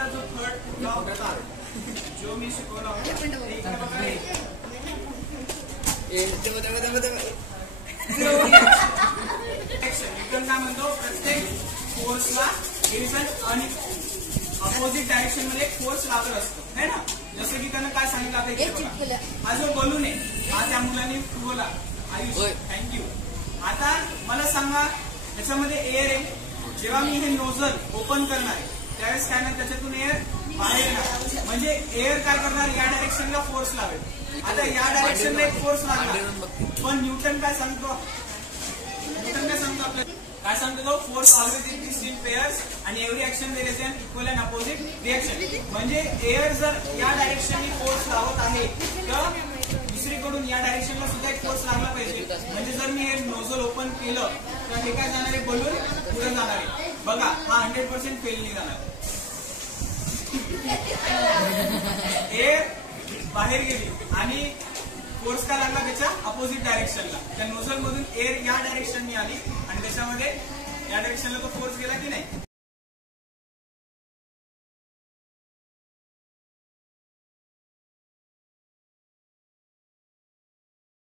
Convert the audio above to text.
केमिस्ट्रीचा जो third law होता जो मी शिकवला होता काय म्हणतो, प्रत्येक फोर्सला आणि अपोजिट डायरेक्शन मध्ये फोर्स लागत असतो है ना. जसं की त्यानं काय सांगितलं आता, हा जो बलून आहे हा त्या मुलांनी फुगवला. आयुष थँक्यू. आता मला सांगा याच्यामध्ये एअर आहे, जेव्हा मी हे नोझल ओपन करणार आहे त्यावेळेस काय ना त्याच्यातून एअर बाहेर येणार, म्हणजे एअर काय करणार, या डायरेक्शनला फोर्स लावेल. आता या डायरेक्शनला एक फोर्स लागणार, पण न्यूटन काय सांगतो, आपल्याला काय सांगतो तो, force always exist in pairs आणि every action there is an equal and opposite reaction. म्हणजे एअर जर या डायरेक्शननी फोर्स लावत आहे तर दुसरीकडून या डायरेक्शनला सुद्धा एक फोर्स लागला पाहिजे. म्हणजे जर मी हे नोझल ओपन केलं तर हे काय जाणार आहे, बलून पुढे जाणार आहे. बघा हा 100% फेल नाही जाणार. एअर बाहेर गेली आणि फोर्स काय लागला त्याच्या अपोजिट डायरेक्शनला. त्या नोझल मधून एअर या डायरेक्शननी आली आणि त्याच्यामध्ये या डायरेक्शनला तो फोर्स गेला की नाही.